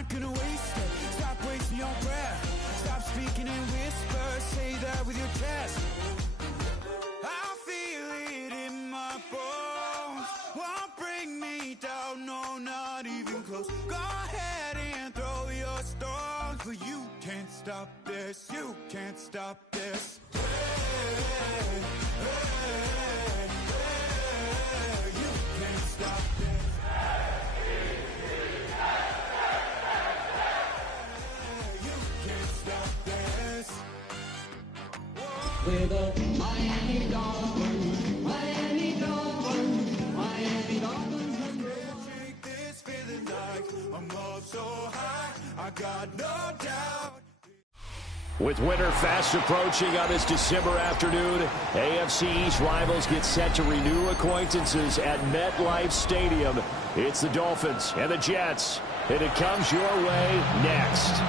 not gonna waste it. Stop wasting your breath. Stop speaking in whispers. Say that with your chest. I feel it in my bones. Won't bring me down, no, not even close. Go ahead and throw your stones, but you can't stop this. You can't stop this. Hey, hey, hey, you can't stop this. You can't stop this. We're the Miami Dolphins, Miami Dolphins, Miami Dolphins. Take this feeling like I'm up so high, I got no doubt. With winter fast approaching on this December afternoon, AFC East rivals get set to renew acquaintances at MetLife Stadium. It's the Dolphins and the Jets, and it comes your way next.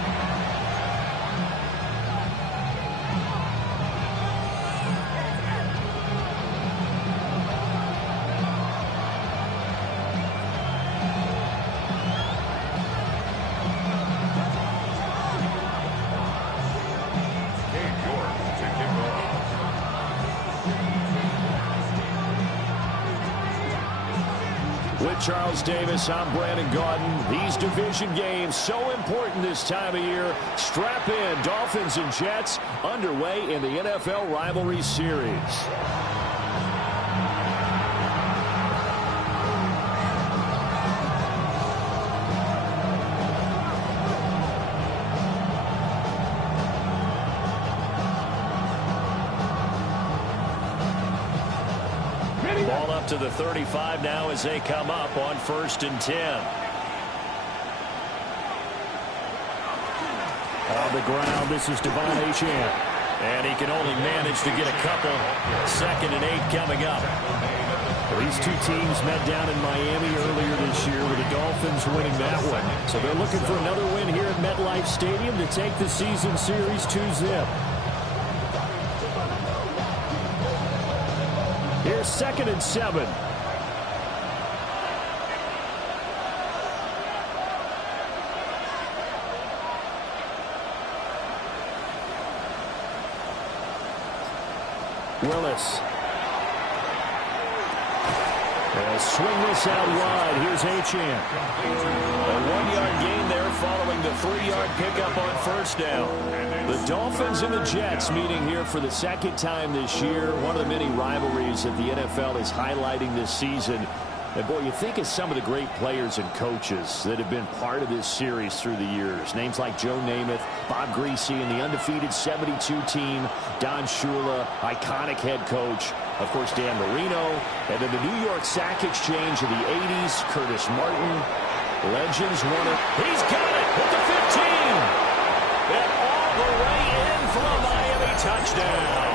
With Charles Davis, I'm Brandon Gaudin. These division games so important this time of year. Strap in, Dolphins and Jets underway in the NFL Rivalry Series. Ball up to the 35 now as they come up on 1st and 10. On the ground, this is Devon Achane. And he can only manage to get a couple. 2nd and 8 coming up. These two teams met down in Miami earlier this year with the Dolphins winning that one. So they're looking for another win here at MetLife Stadium to take the season series 2-zip. Here's 2nd and 7. Willis. They'll swing this out wide. Here's Achane. A 1-yard gain there following the 3-yard pickup on 1st down. The Dolphins and the Jets meeting here for the 2nd time this year. One of the many rivalries that the NFL is highlighting this season. And, boy, you think of some of the great players and coaches that have been part of this series through the years. Names like Joe Namath, Bob Greasy, and the undefeated 72 team, Don Shula, iconic head coach. Of course, Dan Marino. And then the New York Sack Exchange of the 80s, Curtis Martin. Legends won it. He's got it with the 15. And all the way in for a Miami touchdown.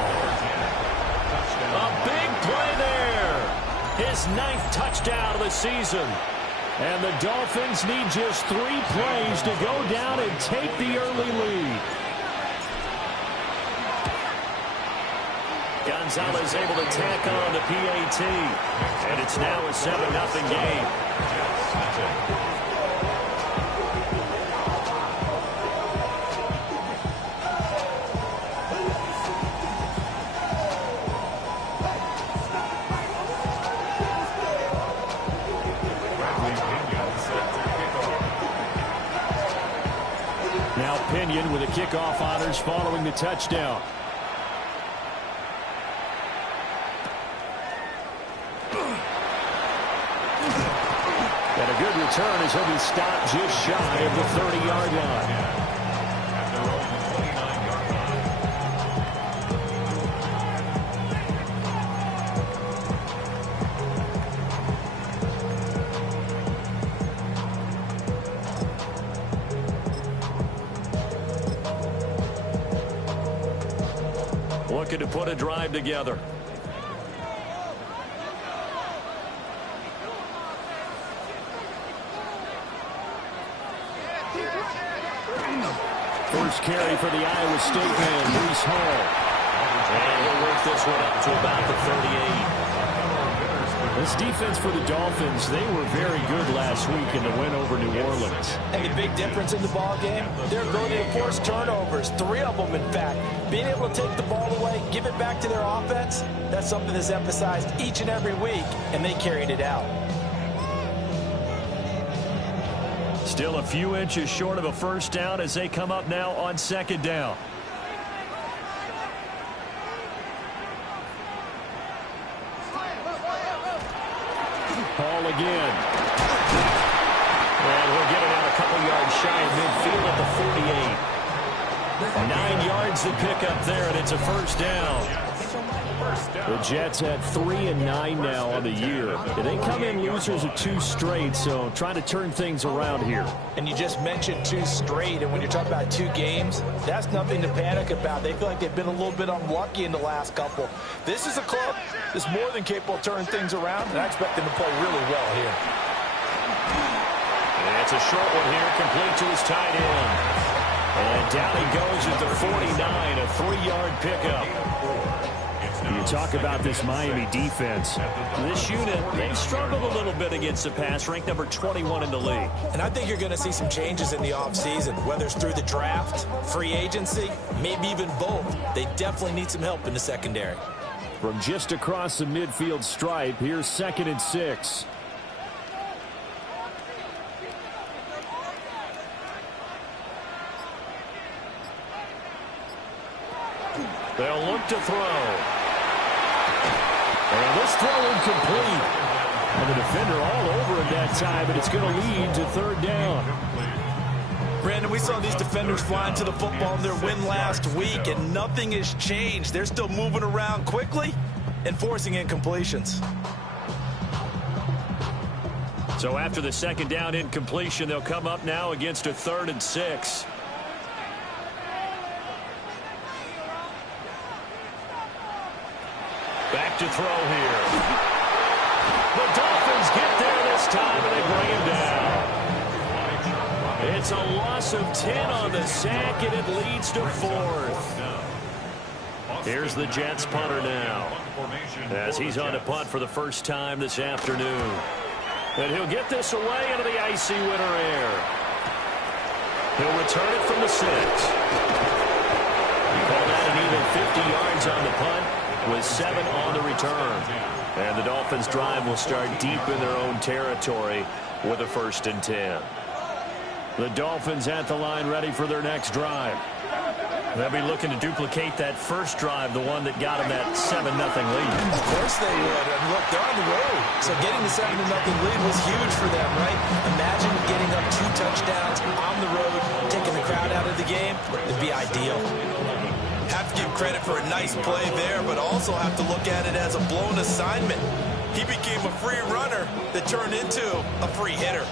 A big play there. His 9th touchdown of the season. And the Dolphins need just 3 plays to go down and take the early lead. Gonzalez able to tack on the PAT. And it's now a 7-0 game. Now Pinion with the kickoff honors following the touchdown. And a good return as he'll be stopped just shy of the 30-yard line. Looking to put a drive together. First carry for the Iowa State man, Breece Hall. And he'll work this one up to about the 38. This defense for the Dolphins, they were very good last week in the win over New Orleans. And the big difference in the ball game, their ability to force turnovers, 3 of them in fact. Being able to take the ball away, give it back to their offense, that's something that's emphasized each and every week, and they carried it out. Still a few inches short of a first down as they come up now on second down. Ball again. And we'll get it out a couple yards shy of midfield at the 48. 9 yards to pick up there, and it's a first down. The Jets at 3-9 now on the year. They come in losers of 2 straight, so trying to turn things around here. And you just mentioned 2 straight, and when you're talking about 2 games, that's nothing to panic about. They feel like they've been a little bit unlucky in the last couple. This is a club that's more than capable of turning things around, and I expect them to play really well here. And it's a short one here, complete to his tight end. And down he goes at the 49, a 3-yard pickup. You talk about this Miami defense. This unit, they've struggled a little bit against the pass, ranked number 21 in the league. And I think you're going to see some changes in the offseason, whether it's through the draft, free agency, maybe even both. They definitely need some help in the secondary. From just across the midfield stripe, here's 2nd and 6. They'll look to throw. And this throw incomplete. And the defender all over him that time, but it's going to lead to 3rd down. Brandon, we saw these defenders flying to the football in their win last week, and nothing has changed. They're still moving around quickly and forcing incompletions. So after the 2nd down incompletion, they'll come up now against a 3rd and 6. Back to throw here. The Dolphins get there this time, and they bring him down. It's a loss of 10 on the sack, and it leads to 4th. Here's the Jets punter now, as he's on to punt for the first time this afternoon. And he'll get this away into the icy winter air. He'll return it from the 6. He called that an even 50 yards on the punt, with 7 on the return. And the Dolphins drive will start deep in their own territory with a 1st and 10. The Dolphins at the line ready for their next drive. They'll be looking to duplicate that first drive, the one that got them that 7-0 lead. Of course they would. And look, they're on the road. So getting the 7-0 lead was huge for them, right? Imagine getting up 2 touchdowns on the road, taking the crowd out of the game. It'd be ideal. Have to give credit for a nice play there, but also have to look at it as a blown assignment. He became a free runner that turned into a free hitter.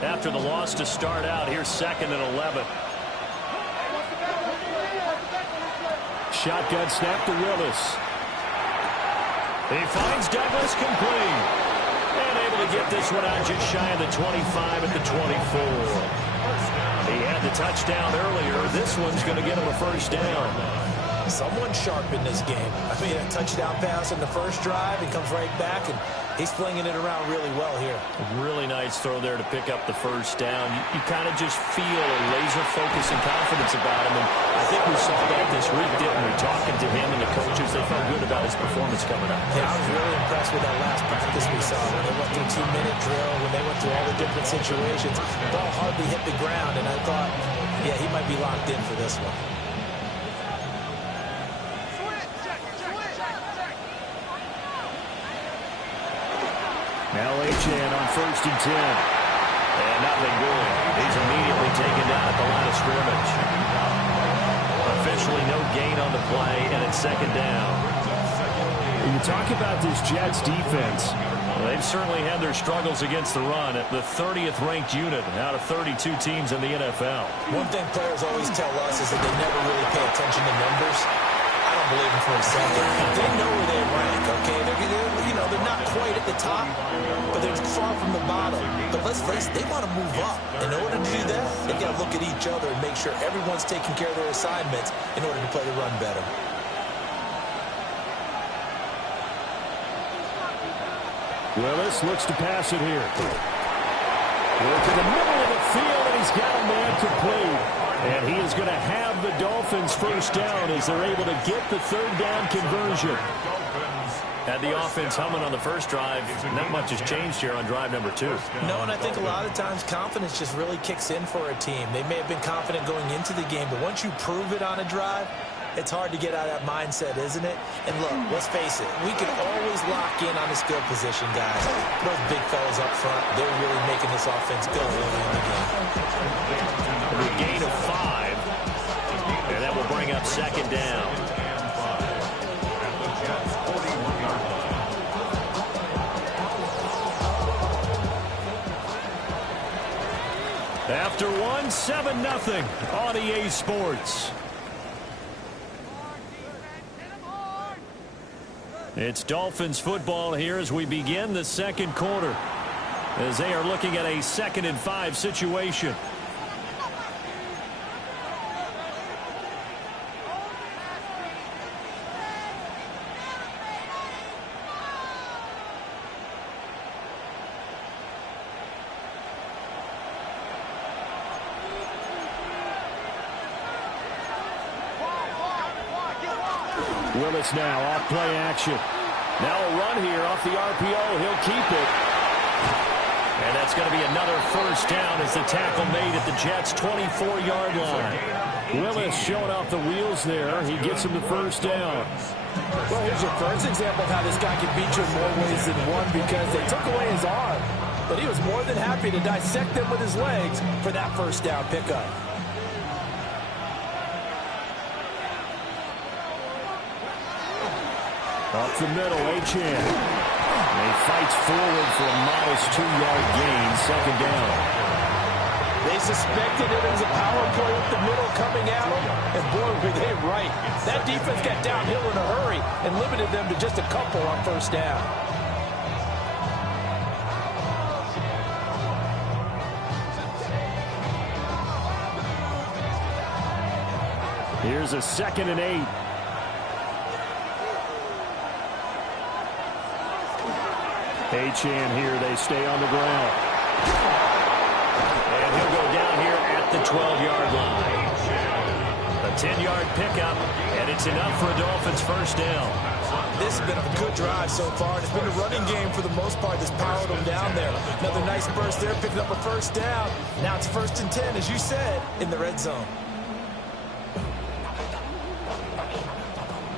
After the loss to start out, here's 2nd and 11. Shotgun snap to Willis. He finds Douglas complete. And able to get this one out just shy of the 25 at the 24. He had the touchdown earlier. This one's going to get him a first down. Someone sharp in this game. I mean, a touchdown pass in the first drive. He comes right back, and he's flinging it around really well here. Really nice throw there to pick up the first down. You kind of just feel a laser focus and confidence about him. And I think we saw that this week, didn't we? Talking to him and the coaches, they felt good about his performance coming up. Yeah, I was really impressed with that last practice we saw. When they went through 2-minute drill, when they went through all the different situations, the ball hardly hit the ground, and I thought, yeah, he might be locked in for this one. Now Achane on 1st and 10. And nothing doing. He's immediately taken down at the line of scrimmage. Officially no gain on the play, and it's 2nd down. When you talk about this Jets defense, they've certainly had their struggles against the run at the 30th ranked unit out of 32 teams in the NFL. One thing players always tell us is that they never really pay attention to numbers. I don't believe them for a second. They know where they rank, okay? They're not quite at the top, but they're far from the bottom. But let's face it, they want to move up. In order to do that, they've got to look at each other and make sure everyone's taking care of their assignments in order to play the run better. Willis looks to pass it here. To the middle of the field, and he's got a man complete. And he is going to have the Dolphins first down as they're able to get the third down conversion. Had the offense humming on the first drive. Not much has changed here on drive number 2. No, and I think a lot of times confidence just really kicks in for a team. They may have been confident going into the game, but once you prove it on a drive, it's hard to get out of that mindset, isn't it? And look, let's face it, we can always lock in on the skill position, guys. Those big fellas up front, they're really making this offense go early in the game. A gain of 5, and that will bring up second down. After 1, 7-0 on EA Sports. It's Dolphins football here as we begin the second quarter, as they are looking at a 2nd and 5 situation. Willis now off play action. Now a run here off the RPO. He'll keep it. And that's going to be another first down as the tackle made at the Jets' 24-yard line. Willis showing off the wheels there. He gets him the first down. Well, here's your first example of how this guy can beat you in more ways than one, because they took away his arm. But he was more than happy to dissect them with his legs for that first down pickup. Up the middle, Achane. And he fights forward for a modest 2-yard gain, second down. They suspected it was a power play up the middle coming out, and boy, were they right. That defense got downhill in a hurry and limited them to just a couple on first down. Here's a 2nd and 8. Achane here, they stay on the ground. And he'll go down here at the 12-yard line. A 10-yard pickup, and it's enough for a Dolphins first down. This has been a good drive so far. It's been a running game for the most part that's powered them down there. Another nice burst there, picking up a first down. Now it's 1st and 10, as you said, in the red zone.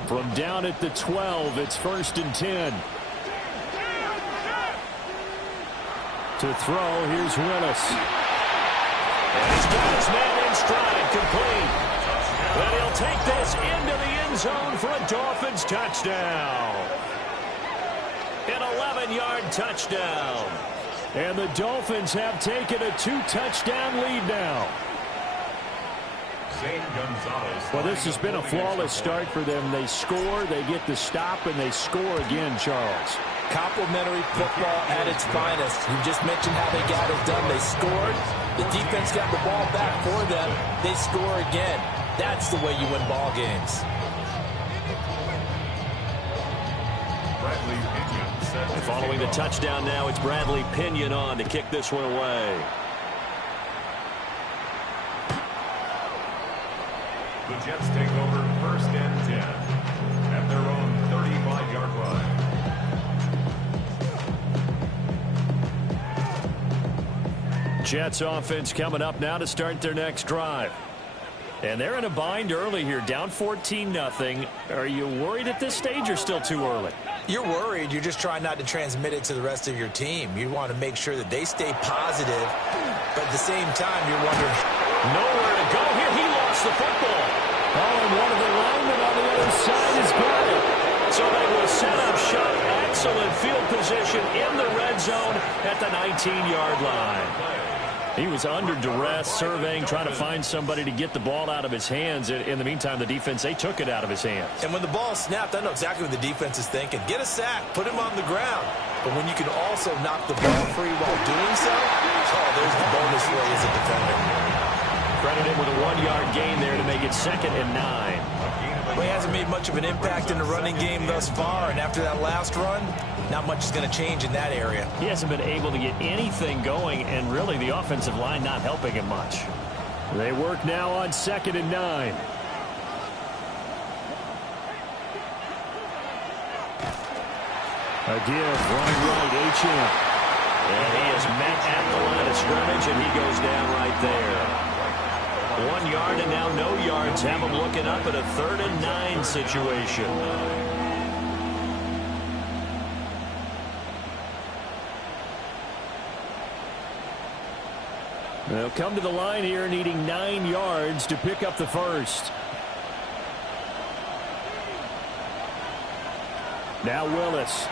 From down at the 12, it's 1st and 10. To throw, here's Willis. And he's got his man in stride, complete. And he'll take this into the end zone for a Dolphins touchdown. An 11-yard touchdown. And the Dolphins have taken a 2-touchdown lead now. Well, this has been a flawless start for them. They score, they get the stop, and they score again, Charles. Complimentary football at its finest. You just mentioned how they got it done. They scored. The defense got the ball back for them. They score again. That's the way you win ball games. Following the touchdown now, it's Bradley Pinion on to kick this one away. The Jets take over 1st and 10 at their own 35-yard line. Jets offense coming up now to start their next drive. And they're in a bind early here, down 14-0. Are you worried at this stage or still too early? You're worried. You're just trying not to transmit it to the rest of your team. You want to make sure that they stay positive, but at the same time, you're wondering. Nowhere to go here. He lost the football. Oh, and one of the linemen on the other side has got it. So they will set up shop. Excellent field position in the red zone at the 19-yard line. He was under duress, surveying, trying to find somebody to get the ball out of his hands. In the meantime, the defense, they took it out of his hands. And when the ball snapped, I know exactly what the defense is thinking. Get a sack, put him on the ground. But when you can also knock the ball free while doing so, oh, there's the bonus for you as a defender. Credited with a 1-yard gain there to make it 2nd and 9. Well, he hasn't made much of an impact in the running game thus far, and after that last run, not much is going to change in that area. He hasn't been able to get anything going, and really the offensive line not helping him much. They work now on 2nd and 9. A give, running right, Achane. And he is met at the line of scrimmage, and he goes down right there. 1 yard and now no yards. Have him looking up at a 3rd and 9 situation. They'll come to the line here needing 9 yards to pick up the first. Now Willis.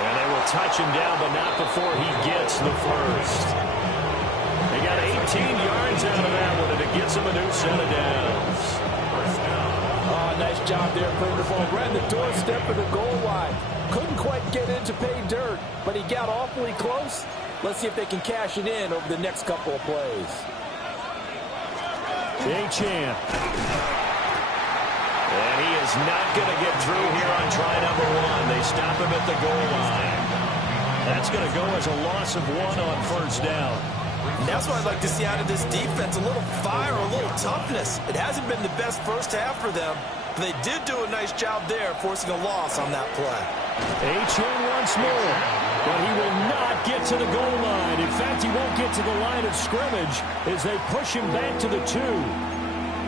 And they will touch him down, but not before he gets the first. They got 18 yards out of that one, and it gets him a new set of downs. Oh, nice job there, putting the ball right in the doorstep of the goal line. Couldn't quite get in to pay dirt, but he got awfully close. Let's see if they can cash it in over the next couple of plays. Achane. And he is not going to get through here on try number 1. They stop him at the goal line. That's going to go as a loss of 1 on 1st down. And that's what I'd like to see out of this defense, a little fire, a little toughness. It hasn't been the best first half for them, but they did do a nice job there, forcing a loss on that play. Achane once more, but he will not get to the goal line. In fact, he won't get to the line of scrimmage as they push him back to the 2.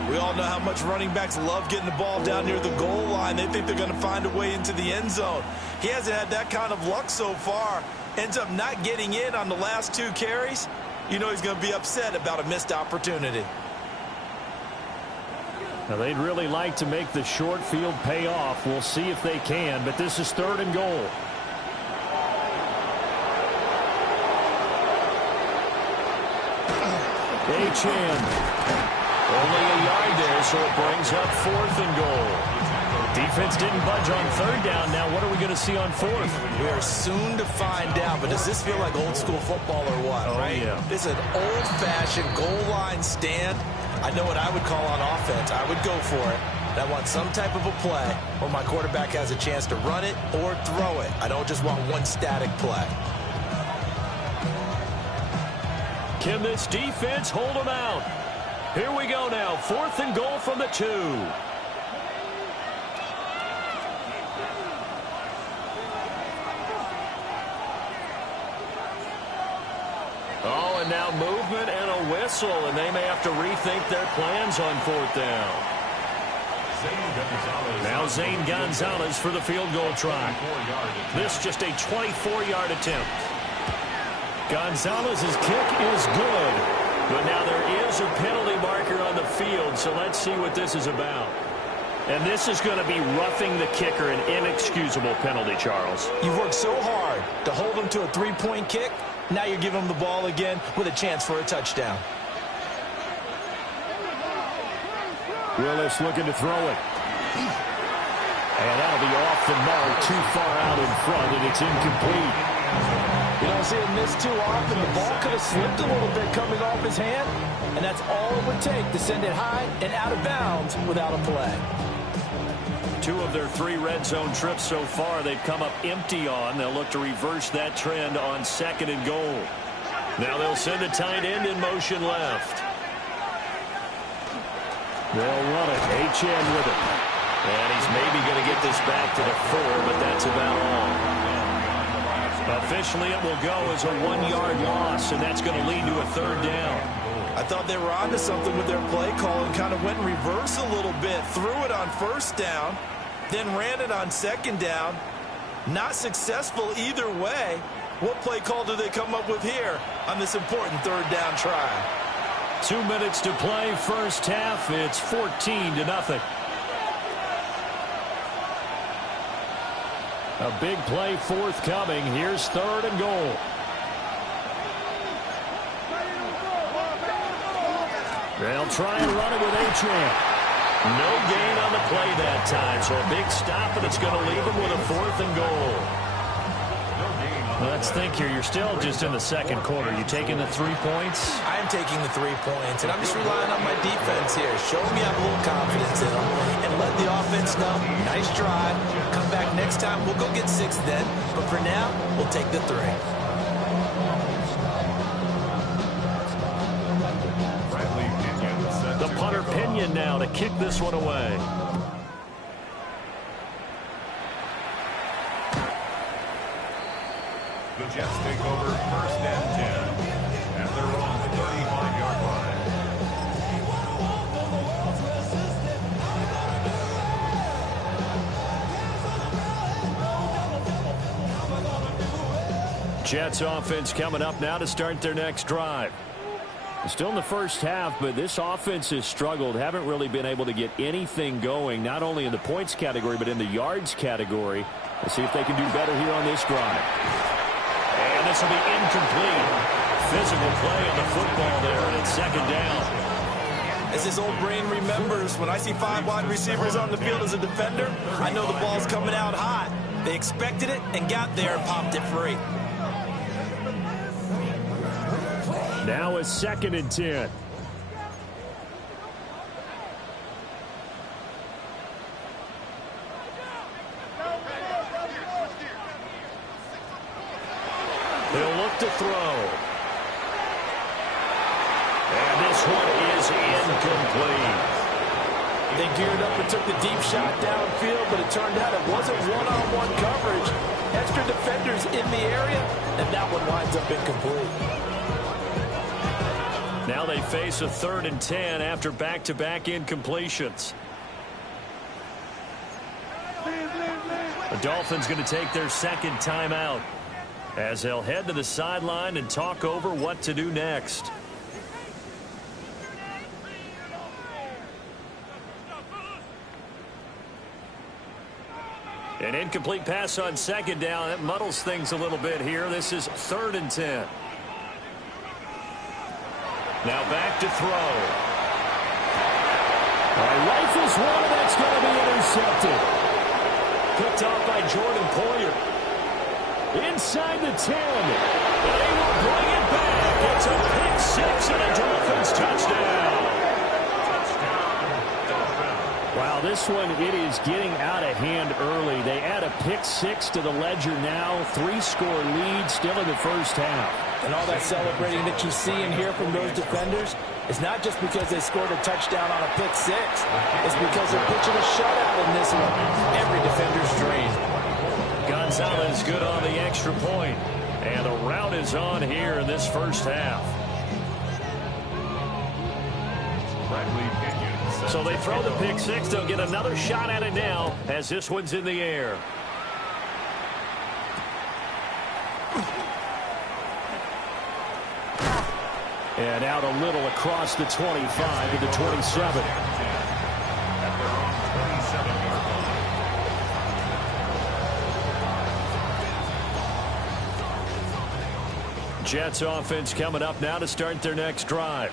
We all know how much running backs love getting the ball down near the goal line. They think they're going to find a way into the end zone. He hasn't had that kind of luck so far. Ends up not getting in on the last 2 carries. You know he's going to be upset about a missed opportunity. Now they'd really like to make the short field pay off. We'll see if they can, but this is 3rd and goal. Achane. Only a yard there, so it brings up 4th and goal. Defense didn't budge on 3rd down. Now what are we going to see on 4th? We are soon to find out, but does this feel like old school football or what? Oh, right? Yeah. It's an old-fashioned goal line stand. I know what I would call on offense. I would go for it. I want some type of a play where my quarterback has a chance to run it or throw it. I don't just want one static play. Can this defense hold them out? Here we go now. 4th and goal from the 2. Oh, and now movement and a whistle, and they may have to rethink their plans on 4th down. Now Zane Gonzalez for the field goal try. This just a 24-yard attempt. Gonzalez's kick is good, but now there is a penalty marker on the field, so let's see what this is about. And this is going to be roughing the kicker, an inexcusable penalty, Charles. You've worked so hard to hold him to a 3-point kick. Now you're giving him the ball again with a chance for a touchdown. Willis looking to throw it. And that'll be off the mark, too far out in front, and it's incomplete. You don't see him miss too often. The ball could have slipped a little bit coming off his hand, and that's all it would take to send it high and out of bounds without a play. 2 of their 3 red zone trips so far they've come up empty on. They'll look to reverse that trend on 2nd and goal. Now they'll send a tight end in motion left. They'll run it. Achane with it. And he's maybe going to get this back to the 4, but that's about all. Officially, it will go as a 1-yard loss, and that's going to lead to a 3rd down. I thought they were onto something with their play call and kind of went in reverse a little bit. Threw it on 1st down, then ran it on 2nd down. Not successful either way. What play call do they come up with here on this important 3rd down try? 2 minutes to play, first half. It's 14-0. A big play forthcoming. Here's 3rd and goal. They'll try and run it with Achane. No gain on the play that time, so a big stop, and it's going to leave them with a 4th and goal. Let's think here. You're still just in the second quarter. You taking the 3 points? I am taking the 3 points, and I'm just relying on my defense here. Show me I have a little confidence in them, and let the offense know, nice drive. Come back next time. We'll go get 6 then, but for now, we'll take the 3. The punter Pinion now to kick this one away. The Jets take over 1st and 10 at their own 35-yard line. Jets offense coming up now to start their next drive. Still in the first half, but this offense has struggled. Haven't really been able to get anything going, not only in the points category, but in the yards category. Let's see if they can do better here on this drive. And this will be incomplete. Physical play on the football there, and it's 2nd down. As this old brain remembers, when I see 5 wide receivers on the field as a defender, I know the ball's coming out hot. They expected it and got there and popped it free. Now it's 2nd and 10. They'll look to throw. And this one is incomplete. They geared up and took the deep shot downfield, but it turned out it wasn't one-on-one coverage. Extra defenders in the area, and that one winds up incomplete. Now they face a 3rd and 10 after back-to-back incompletions. The Dolphins going to take their 2nd timeout as they'll head to the sideline and talk over what to do next. An incomplete pass on 2nd down. That muddles things a little bit here. This is 3rd and 10. Now back to throw. Rifles one, that's going to be intercepted. Picked off by Jordan Poyer. Inside the 10. They will bring it back. It's a pick 6 and a Dolphins touchdown. Wow, this one, it is getting out of hand early. They add a pick 6 to the ledger now. 3-score lead still in the first half. And all that celebrating that you see and hear from those defenders is not just because they scored a touchdown on a pick 6. It's because they're pitching a shutout in this one. Every defender's dream. Gonzalez good on the extra point. And a rout is on here in this first half. So they throw the pick 6. They'll get another shot at it now as this one's in the air. And out a little across the 25 to the 27. Jets offense coming up now to start their next drive.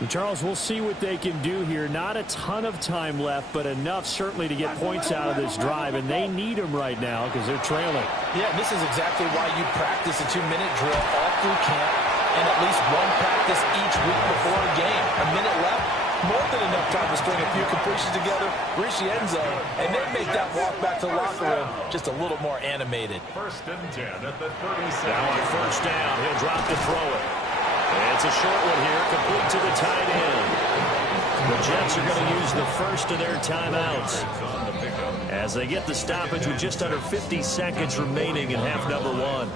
And Charles, we'll see what they can do here. Not a ton of time left, but enough certainly to get points out of this drive, and they need them right now because they're trailing. Yeah, this is exactly why you practice a 2-minute drill all through camp and at least one practice each week before a game. A minute left, more than enough time to string a few completions together, reach the end zone, and then make that walk back to the locker room just a little more animated. 1st and 10 at the 37. Now on 1st down, he'll drop to throw it. It's a short one here, complete to the tight end. The Jets are going to use the first of their timeouts as they get the stoppage with just under 50 seconds remaining in half number 1.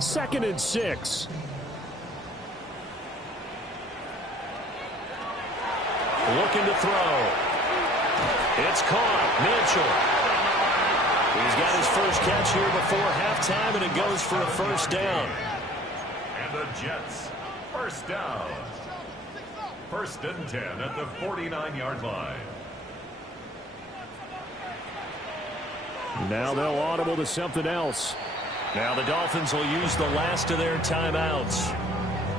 Second and 6. Looking to throw. It's caught. Mitchell. He's got his first catch here before halftime, and it goes for a 1st down. And the Jets, 1st down. 1st and 10 at the 49-yard line. Now they'll audible to something else. Now the Dolphins will use the last of their timeouts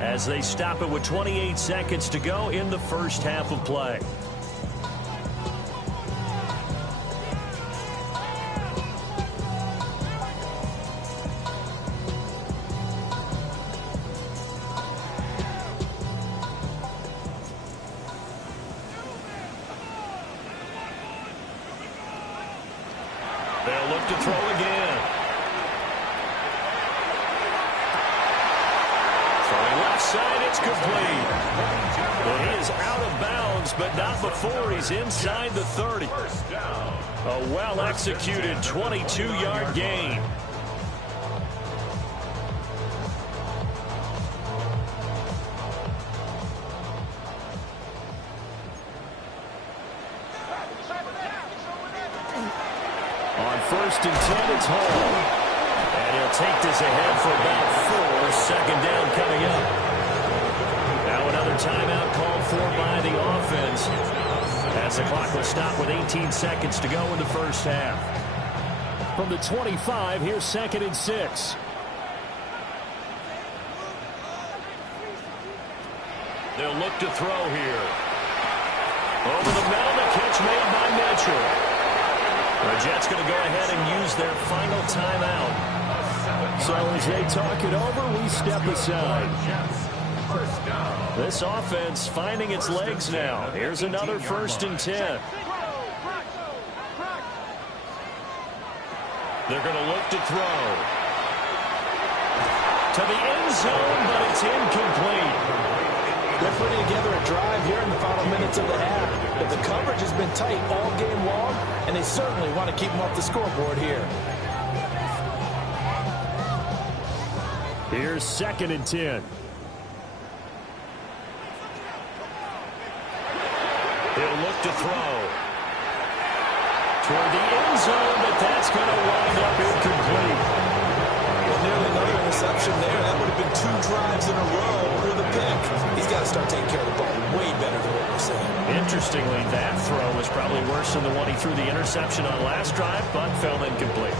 as they stop it with 28 seconds to go in the first half of play. They'll look to throw again. Throwing left side, it's complete. Well, he is out of bounds, but not before he's inside the 30. A well-executed 22-yard gain. On 1st and 10, it's Hall. And he'll take this ahead for about 4. Second down coming up. Now another timeout called for by the offense, as the clock will stop with 18 seconds to go in the first half. From the 25, here's 2nd and 6. They'll look to throw here. Over the middle, the catch made by Mitchell. The Jets going to go ahead and use their final timeout. So as they talk it over, we step aside. This offense finding its legs now. Here's another 1st and 10. They're going to look to throw. To the end zone, but it's incomplete. They're putting together a drive here in the final minutes of the half. But the coverage has been tight all game long, and they certainly want to keep them off the scoreboard here. Here's 2nd and 10. He'll look to throw. Toward the end zone, but that's going to wind up incomplete. Well, nearly another interception there. That would have been 2 drives in a row with a pick. He's got to start taking care of the ball way better than what we're seeing. Interestingly, that throw was probably worse than the one he threw the interception on last drive, but fell incomplete.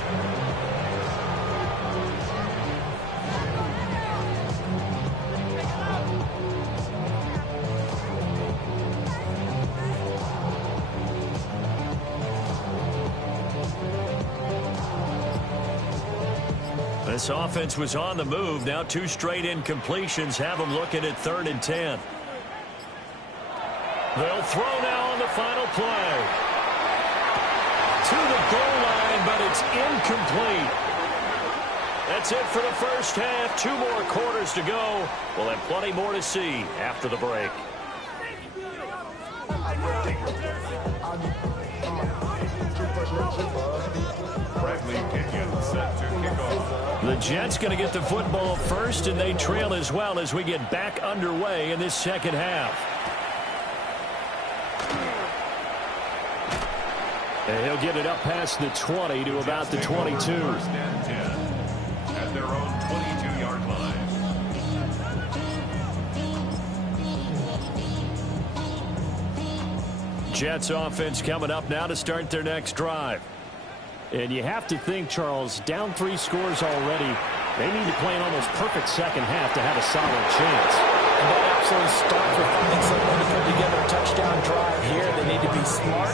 This offense was on the move. Now 2 straight incompletions have them looking at 3rd and 10. They'll throw now on the final play. To the goal line, but it's incomplete. That's it for the first half. 2 more quarters to go. We'll have plenty more to see after the break. The Jets going to get the football first, and they trail as well as we get back underway in this second half. And he'll get it up past the 20 to about the 22. 1st and 10 at their own 22-yard line. Jets offense coming up now to start their next drive. And you have to think, Charles, down 3 scores already. They need to play an almost perfect second half to have a solid chance. And that absolutely starts with finding some way to put together a touchdown drive here. They need to be smart,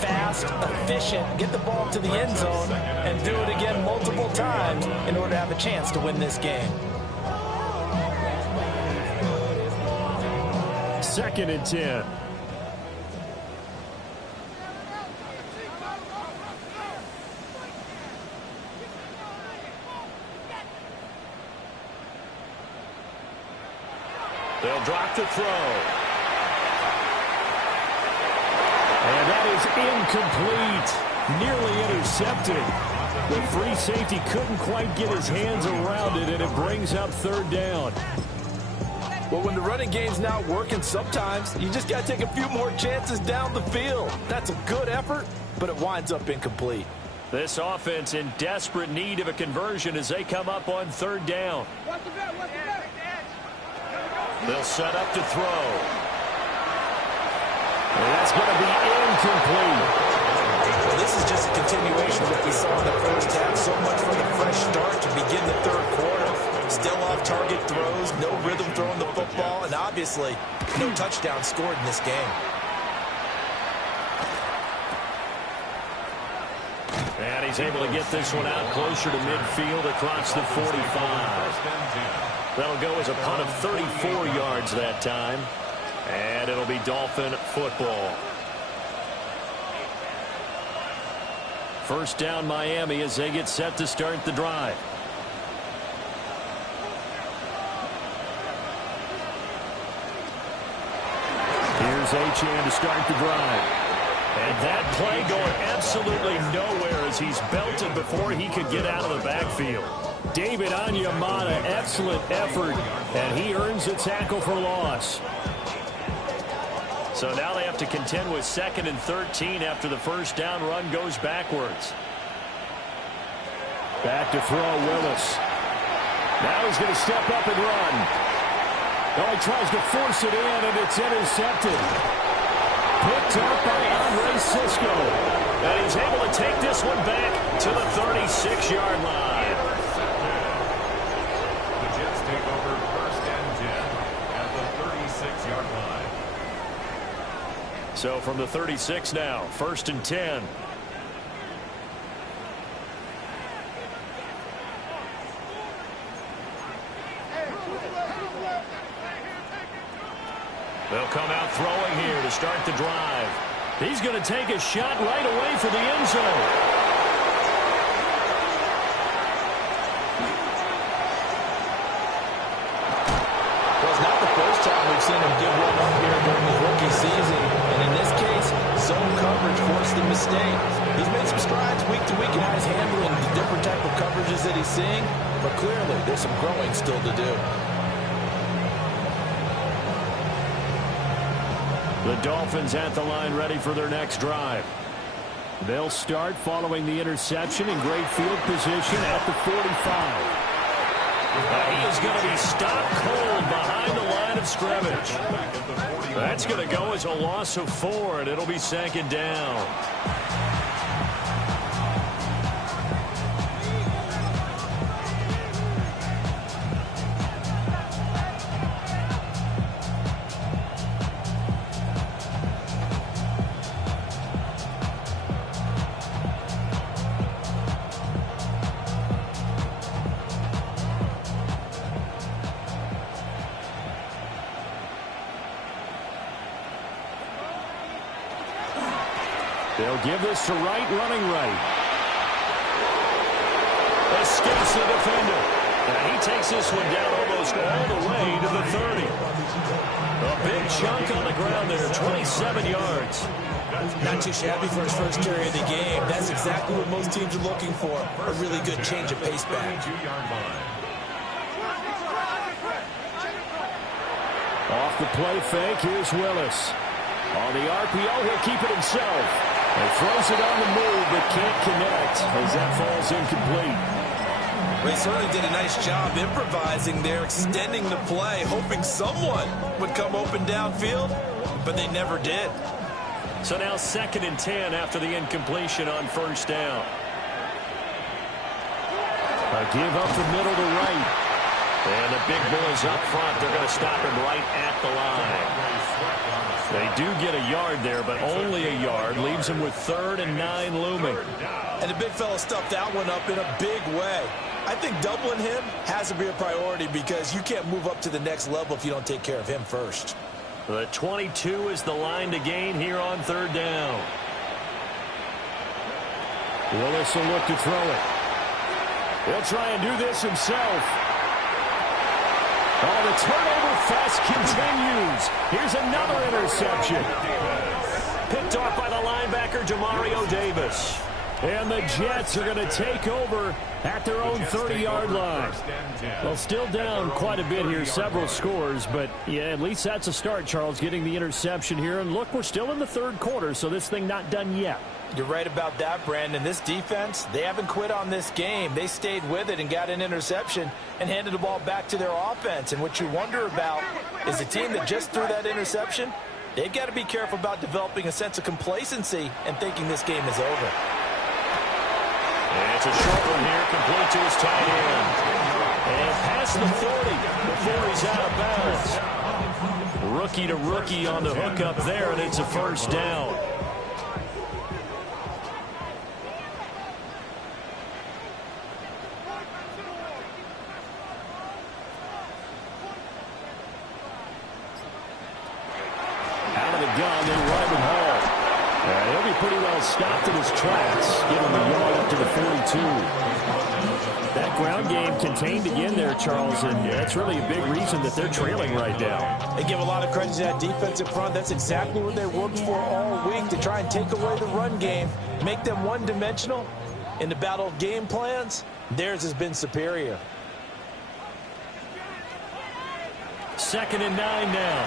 fast, efficient, get the ball to the end zone, and do it again multiple times in order to have a chance to win this game. 2nd and 10. They'll drop the throw. And that is incomplete. Nearly intercepted. The free safety couldn't quite get his hands around it, and it brings up 3rd down. Well, when the running game's not working, sometimes you just got to take a few more chances down the field. That's a good effort, but it winds up incomplete. This offense in desperate need of a conversion as they come up on 3rd down. They'll set up to throw. And that's going to be incomplete. Well, this is just a continuation of what we saw in the first half. So much for the fresh start to begin the 3rd quarter. Still off-target throws, no rhythm throwing the football, and obviously no touchdown scored in this game. And he's able to get this one out closer to midfield across the 45. That'll go as a punt of 34 yards that time. And it'll be Dolphin football. First down Miami as they get set to start the drive. Here's Achane to start the drive. And that play going absolutely nowhere as he's belted before he could get out of the backfield. David Onyemata, excellent effort, and he earns a tackle for loss. So now they have to contend with 2nd and 13 after the first down run goes backwards. Back to throw Willis. Now he's going to step up and run. Oh, he tries to force it in, and it's intercepted. Picked up by Andre Cisco. And he's able to take this one back to the 36-yard line. The Jets take over 1st and 10 at the 36-yard line. So from the 36 now, 1st and 10. They'll come out throwing here to start the drive. He's going to take a shot right away for the end zone. Well, it's not the first time we've seen him give one up here during his rookie season. And in this case, zone coverage forced the mistake. He's made some strides week to week in how he's handling the different type of coverages that he's seeing. But clearly, there's some growing still to do. The Dolphins at the line ready for their next drive. They'll start following the interception in great field position at the 45. He is going to be stopped cold behind the line of scrimmage. That's going to go as a loss of 4, and it'll be 2nd down. They'll give this to Wright, running right. Escapes the defender. And he takes this one down almost all the way to the 30. A big chunk on the ground there, 27 yards. Not too shabby for his first carry of the game. That's exactly what most teams are looking for. A really good change of pace back. Off the play fake, here's Willis. On the RPO, he'll keep it himself. And throws it on the move, but can't connect as that falls incomplete. Well, he certainly did a nice job improvising there, extending the play, hoping someone would come open downfield, but they never did. So now 2nd and 10 after the incompletion on first down. A give up the middle to Wright. And the big boys up front, they're going to stop him right at the line. They do get a yard there, but only a yard. Leaves him with 3rd and 9 looming. And the big fella stuffed that one up in a big way. I think doubling him has to be a priority because you can't move up to the next level if you don't take care of him first. The 22 is the line to gain here on 3rd down. Willis will look to throw it. He'll try and do this himself. Oh, the turnover fest continues. Here's another interception. Picked off by the linebacker, Demario Davis. And the Jets are going to take over at their own 30-yard line. Well, still down quite a bit here, several scores, but yeah, at least that's a start, Charles, getting the interception here. And look, we're still in the 3rd quarter, so this thing not done yet. You're right about that, Brandon. This defense, they haven't quit on this game. They stayed with it and got an interception and handed the ball back to their offense. And what you wonder about is the team that just threw that interception, they've got to be careful about developing a sense of complacency and thinking this game is over. And it's a short one here, complete to his tight end. And past the 40 before he's out of bounds. Rookie to rookie on the hook up there, and it's a first down. Out of the gun, they run him home. He'll be pretty well stopped in his tracks, giving the yard up to the 42. That ground game contained again there, Charles, and that's really a big reason that they're trailing right now. They give a lot of credit to that defensive front. That's exactly what they worked for all week, to try and take away the run game, make them one-dimensional. In the battle of game plans, theirs has been superior. 2nd and 9 now.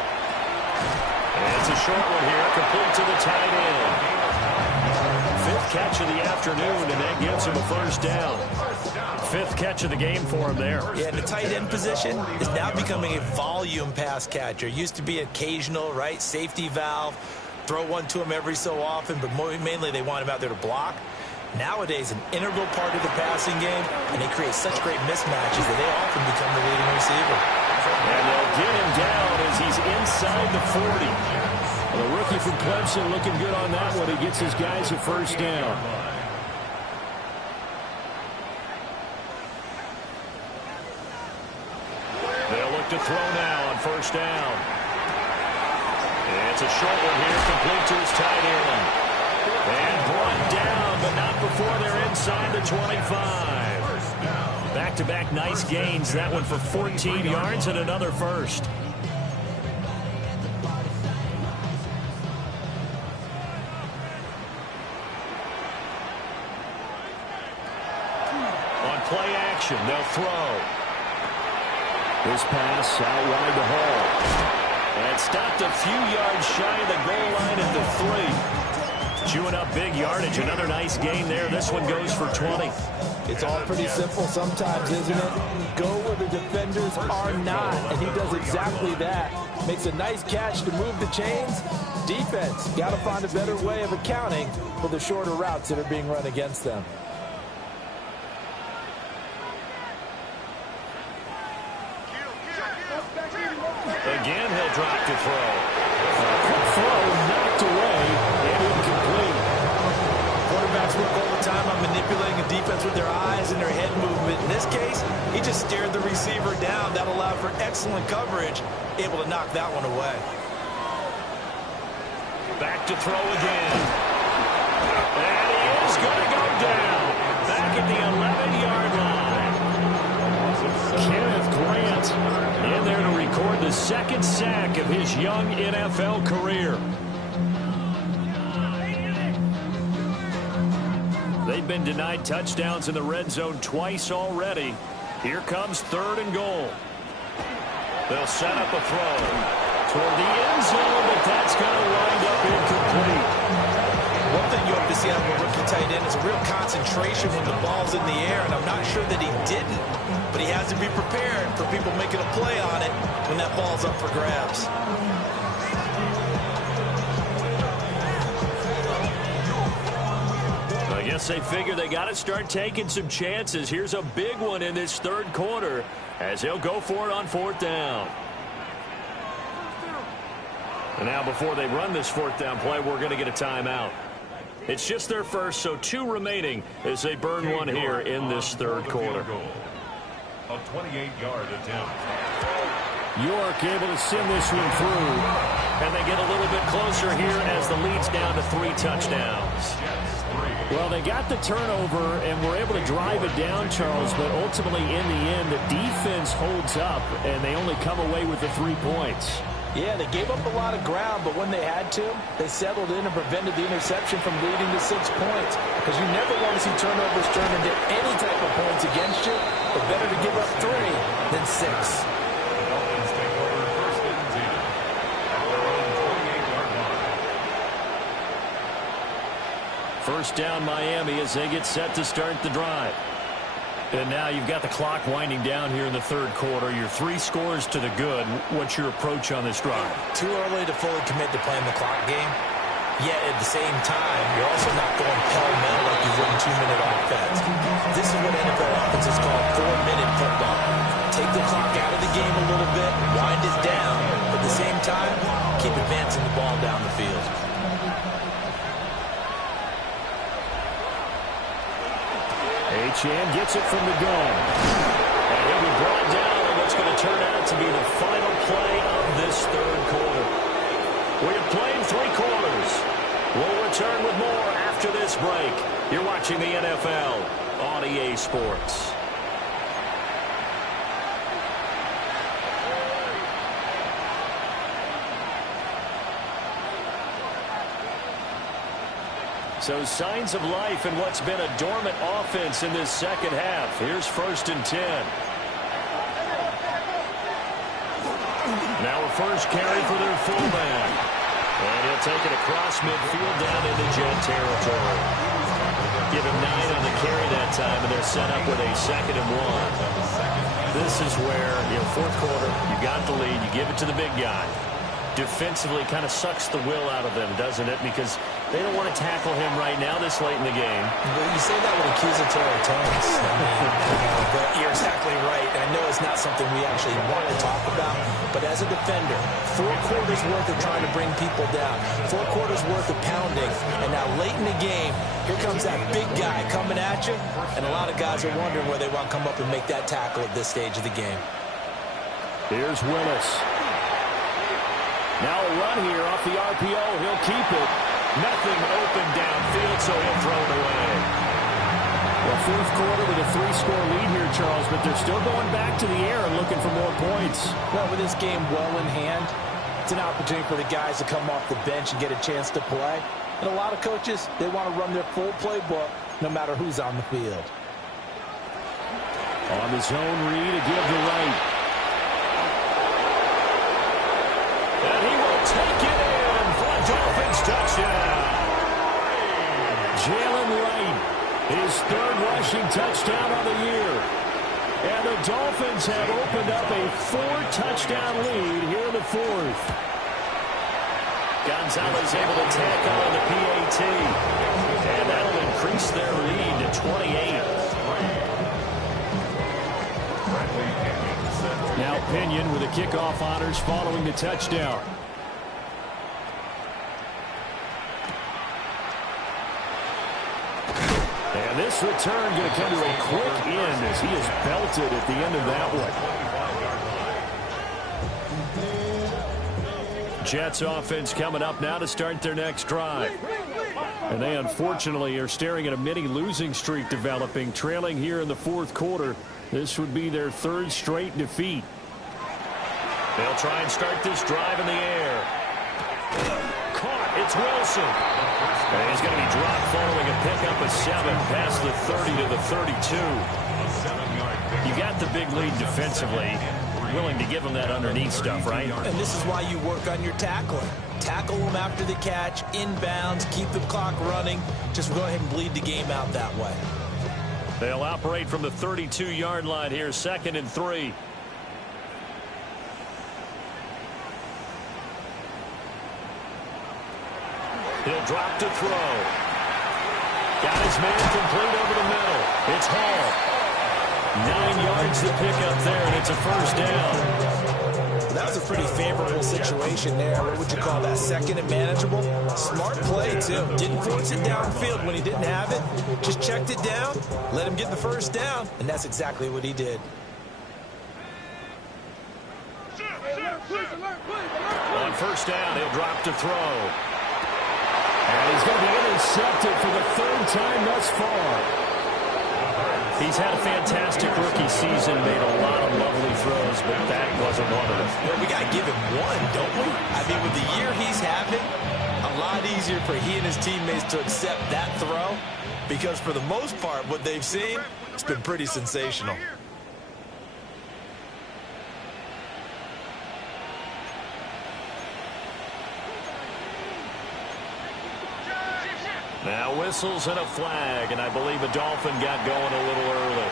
And it's a short one here, complete to the tight end. 5th catch of the afternoon, and that gives him a first down. 5th catch of the game for him there. Yeah, the tight end position is now becoming a volume pass catcher. Used to be occasional, right? Safety valve. Throw one to him every so often, but mainly they want him out there to block. Nowadays, an integral part of the passing game, and they create such great mismatches that they often become the leading receiver. And they'll get him down as he's inside the 40. The rookie from Clemson looking good on that one. He gets his guys a first down. They'll look to throw now on first down. It's a short one here, complete to his tight end. And brought down, but not before they're inside the 25. Back-to-back nice gains. That one for 14 yards and another first. On play action, they'll throw. This pass out wide to Hall. And stopped a few yards shy of the goal line at the 3. Chewing up big yardage. Another nice gain there. This one goes for 20. It's all pretty simple sometimes, isn't it? Go where the defenders are not, and he does exactly that. Makes a nice catch to move the chains. Defense, got to find a better way of accounting for the shorter routes that are being run against them. Again, he'll drop to throw. Quick throw knocked away and incomplete. Quarterbacks work all the time on manipulating a defense with their eyes and their head movement. In this case, he just stared the receiver down. That allowed for excellent coverage, able to knock that one away. Back to throw again. And he is going to go down. Back at the 11-yard line. Kenneth Grant in there to record the 2nd sack of his young NFL career. They've been denied touchdowns in the red zone twice already. Here comes 3rd and goal. They'll set up a throw toward the end zone, but that's going to wind up incomplete. One thing you hope to see out of a rookie tight end is a real concentration when the ball's in the air, and I'm not sure that he didn't, but he has to be prepared for people making a play on it when that ball's up for grabs. I guess they figure they got to start taking some chances. Here's a big one in this 3rd quarter as he'll go for it on 4th down. And now before they run this 4th down play, we're going to get a timeout. It's just their first, so 2 remaining as they burn one here in this 3rd quarter. A 28-yard attempt. York able to send this one through. And they get a little bit closer here as the lead's down to 3 touchdowns. Well, they got the turnover and were able to drive it down, Charles, but ultimately in the end, the defense holds up, and they only come away with the 3 points. Yeah, they gave up a lot of ground, but when they had to, they settled in and prevented the interception from leading to 6 points. Because you never want to see turnovers turn into any type of points against you, but better to give up 3 than 6. The Dolphins take over 1st and 10 at their own 28-yard line. First down Miami as they get set to start the drive. And now you've got the clock winding down here in the 3rd quarter. Your 3 scores to the good. What's your approach on this drive? Too early to fully commit to playing the clock game. Yet at the same time, you're also not going pell-mell like you would in 2-minute offense. This is what NFL offenses call 4-minute football. Take the clock out of the game a little bit, wind it down, but at the same time, keep advancing the ball down the field. Achane gets it from the gun. And he'll be brought down on what's going to turn out to be the final play of this third quarter. We have played 3 quarters. We'll return with more after this break. You're watching the NFL on EA Sports. So signs of life in what's been a dormant offense in this second half. Here's 1st and 10. Now a first carry for their fullback. And he'll take it across midfield down into Jet territory. Give him 9 on the carry that time, and they're set up with a 2nd and 1. This is where, fourth quarter, you got the lead, you give it to the big guy. Defensively kind of sucks the will out of them, doesn't it? Because they don't want to tackle him right now this late in the game. But you say that with accusatory tones. But you're exactly right. And I know it's not something we actually want to talk about, but as a defender, 4 quarters worth of trying to bring people down, 4 quarters worth of pounding, and now late in the game, here comes that big guy coming at you, and a lot of guys are wondering where they want to come up and make that tackle at this stage of the game. Here's Willis. Now a run here off the RPO. He'll keep it. Nothing open downfield, so he'll throw it away. Well, fourth quarter with a 3-score lead here, Charles, but they're still going back to the air and looking for more points. Well, with this game well in hand, it's an opportunity for the guys to come off the bench and get a chance to play. And a lot of coaches, they want to run their full playbook no matter who's on the field. On the zone read to give the right. And he will take it in for a Dolphins touchdown. Jalen Wright, his 3rd rushing touchdown of the year. And the Dolphins have opened up a 4-touchdown lead here in the 4th. Gonzalez able to tack on the PAT. And that'll increase their lead to 28. Now Pinion with the kickoff honors following the touchdown. And this return going to come to a quick end as he is belted at the end of that one. Jets offense coming up now to start their next drive. And they unfortunately are staring at a mini losing streak developing, trailing here in the 4th quarter. This would be their 3rd straight defeat. They'll try and start this drive in the air. Caught. It's Wilson. And he's going to be dropped following a pickup of 7 past the 30 to the 32. You got the big lead defensively. Willing to give him that underneath stuff, right? And this is why you work on your tackling. Tackle them after the catch, inbounds, keep the clock running. Just go ahead and bleed the game out that way. They'll operate from the 32-yard line here, 2nd and 3. He'll drop to throw. Got his man complete over the middle. It's Hall. 9 yards to pick up there, and it's a 1st down. That was a pretty favorable situation there. What would you call that? 2nd and manageable? Smart play, too. Didn't force it downfield when he didn't have it. Just checked it down, let him get the 1st down, and that's exactly what he did. On 1st down, he'll drop to throw. And he's going to be intercepted for the 3rd time thus far. He's had a fantastic rookie season, made a lot of lovely throws, but that wasn't one of them. Well, we got to give him one, don't we? I mean, with the year he's having, a lot easier for he and his teammates to accept that throw, because for the most part, what they've seen, it's been pretty sensational. Now whistles and a flag, and I believe a Dolphin got going a little early.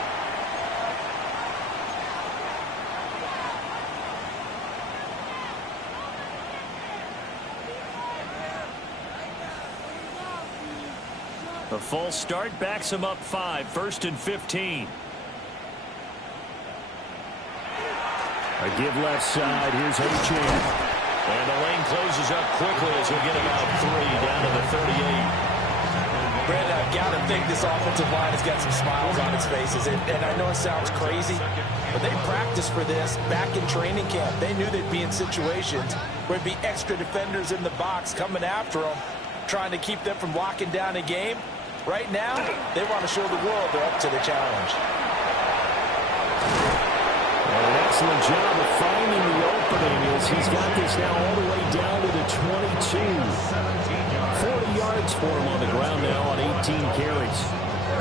A false start backs him up 5, 1st and 15. A give left side. Here's Achane. And the lane closes up quickly as he'll get about 3 down to the 38. Brandon, I've got to think this offensive line has got some smiles on its faces. And I know it sounds crazy, but they practiced for this back in training camp. They knew they'd be in situations where there'd be extra defenders in the box coming after them, trying to keep them from locking down a game. Right now, they want to show the world they're up to the challenge. An excellent job of finding the opening as he's got this now all the way down to the 22. 40 yards for him on the ground now on 18 carries.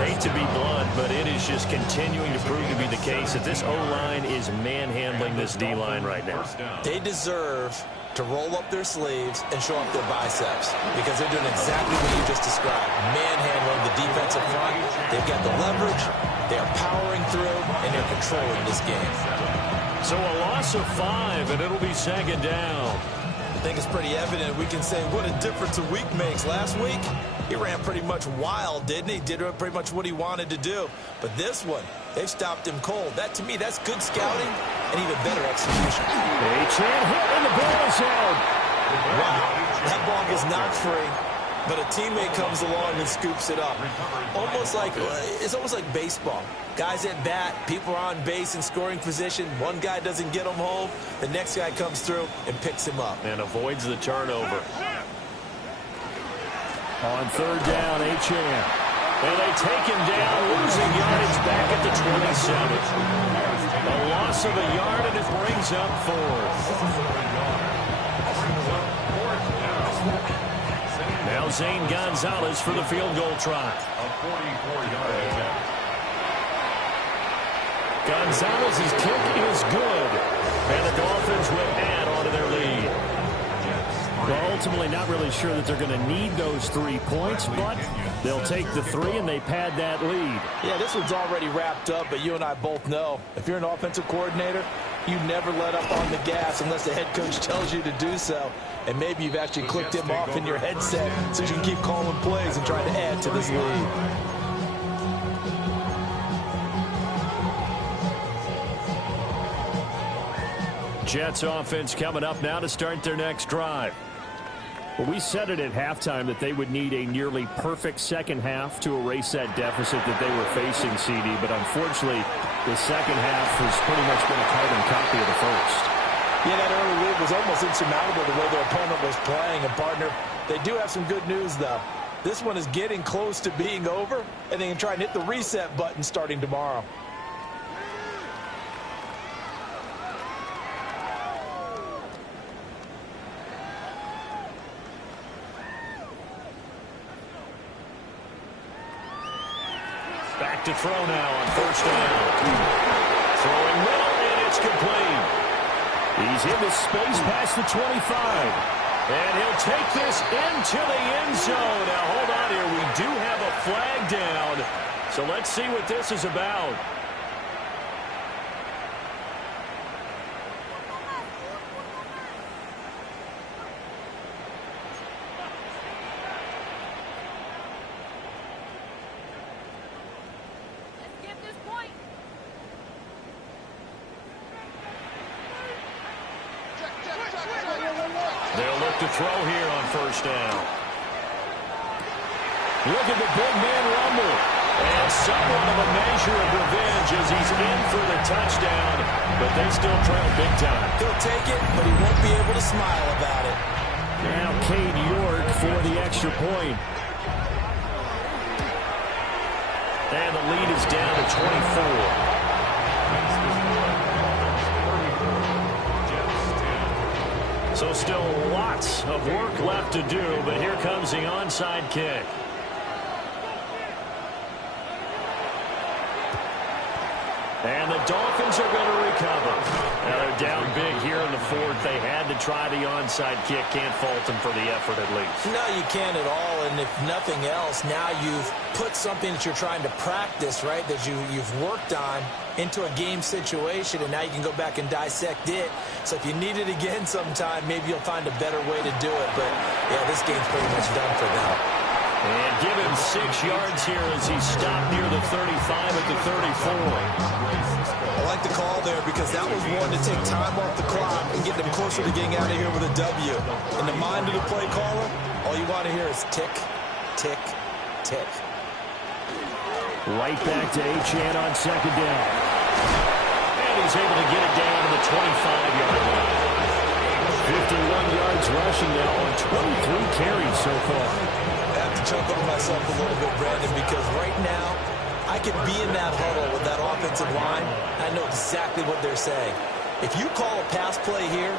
Hate to be blunt, but it is just continuing to prove to be the case that this O-line is manhandling this D-line right now. They deserve to roll up their sleeves and show up their biceps because they're doing exactly what you just described. Manhandling the defensive front. They've got the leverage. They're powering through, and they're controlling this game. So a loss of 5, and it'll be 2nd down. I think it's pretty evident. We can say what a difference a week makes. Last week, he ran pretty much wild, didn't he? Did pretty much what he wanted to do. But this one, they've stopped him cold. That, to me, that's good scouting and even better execution. Achane hit, and the ball is out. Wow, that ball is not free, but a teammate comes along and scoops it up. It's almost like baseball. Guys at bat, people are on base in scoring position. One guy doesn't get him home. The next guy comes through and picks him up. And avoids the turnover. On 3rd down, Achane. And they take him down, losing yardage back at the 27. A loss of a yard, and it brings up 4th. Now Zane Gonzalez for the field goal try. A 44-yard attempt. Gonzalez's kick is good, and the Dolphins will add on to their lead. Well, ultimately not really sure that they're going to need those 3 points, but they'll take the 3 and they pad that lead. Yeah, this one's already wrapped up, but you and I both know if you're an offensive coordinator, you never let up on the gas unless the head coach tells you to do so. And maybe you've actually clicked him off in your headset so you can keep calling plays and trying to add to this lead. Jets offense coming up now to start their next drive. Well, we said it at halftime that they would need a nearly perfect second half to erase that deficit that they were facing, CD. But unfortunately, the second half has pretty much been a carbon copy of the first. Yeah, that early lead was almost insurmountable the way their opponent was playing. And, partner, they do have some good news, though. This one is getting close to being over, and they can try and hit the reset button starting tomorrow. Back to throw now on 1st down. Throwing middle, and it's complete. He's in the space past the 25. And he'll take this into the end zone. Now, hold on here. We do have a flag down. So let's see what this is about. They'll look to throw here on 1st down. Look at the big man rumble. And somewhat of a measure of revenge as he's in for the touchdown. But they still trail big time. He'll take it, but he won't be able to smile about it. Now Cade York for the extra point. And the lead is down to 24. So still lots of work left to do, but here comes the onside kick. And the Dolphins are going to recover. Now they're down big here in the 4th. They had to try the onside kick. Can't fault them for the effort at least. No, you can't at all. And if nothing else, now you've put something that you're trying to practice, right, that you've worked on into a game situation, and now you can go back and dissect it. So if you need it again sometime, maybe you'll find a better way to do it. But, yeah, this game's pretty much done for them. And give him 6 yards here as he stopped near the 35 at the 34. I like the call there because that was one to take time off the clock and get them closer to getting out of here with a W. In the mind of the play caller, all you want to hear is tick, tick, tick. Right back to Achane on second down. And he's able to get it down to the 25-yard line. 51 yards rushing now on 23 carries so far. I have to chuckle to myself a little bit, Brandon, because right now I can be in that huddle with that offensive line. I know exactly what they're saying. If you call a pass play here,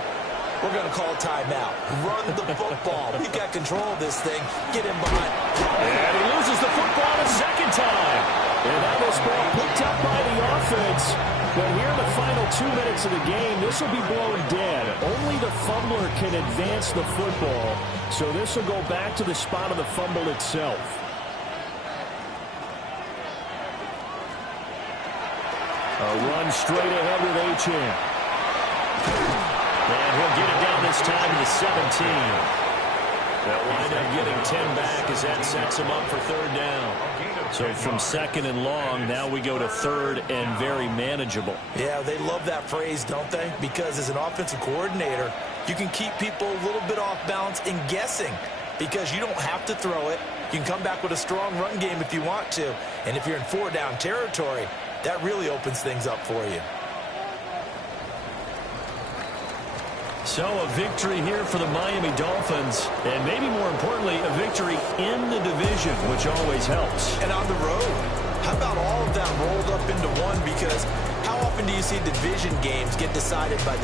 we're going to call a timeout. Run the football. We've got control of this thing. Get him behind. And he loses the football a second time. And that was ball picked up by the offense. But here in the final 2 minutes of the game, this will be blown dead. Only the fumbler can advance the football. So this will go back to the spot of the fumble itself. A run straight ahead with Achane. And he'll get it down this time to the 17. They'll wind up getting 10 back as that sets him up for third down. So from second and long, now we go to third and very manageable. Yeah, they love that phrase, don't they? Because as an offensive coordinator, you can keep people a little bit off balance and guessing because you don't have to throw it. You can come back with a strong run game if you want to. And if you're in 4-down territory, that really opens things up for you. So a victory here for the Miami Dolphins, and maybe more importantly, a victory in the division, which always helps. And on the road, how about all of that rolled up into one? Because how often do you see division games get decided by this